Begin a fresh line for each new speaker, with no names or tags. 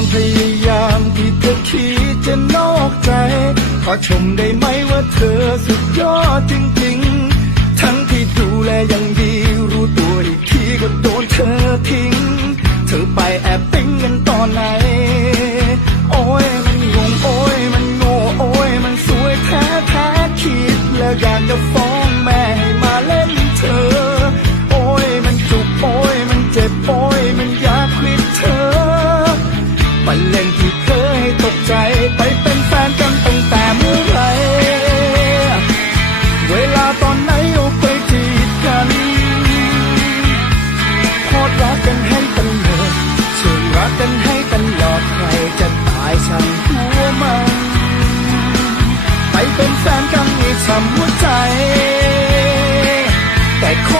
ความพยายามที่เธอคิดจะนอกใจ ขอชมได้ไหมว่าเธอสุดยอดจริงๆ ทั้งที่ดูแลอย่างดี รู้ตัวอีกทีก็โดนเธอทิ้ง เธอไปแอบติ้งกันตอนไหน โอ้ยมันงงโอ้ยมันโง่โอ้ยมันสวยแท้แท้คิดแล้วอยากจะฟ้อง ไปเล่นที่เคยให้ตกใจ ไปเป็นแฟนกันตั้งแต่เมื่อไหรเวลาตอนไหนเอาไปจีบกันโคตรรักกันให้ตลอดช่วยรักกันให้ตลอดใครจะตายฉันหัวมัน ไปเป็นแฟนกันให้ช้ำหัวใจ แต่ขอ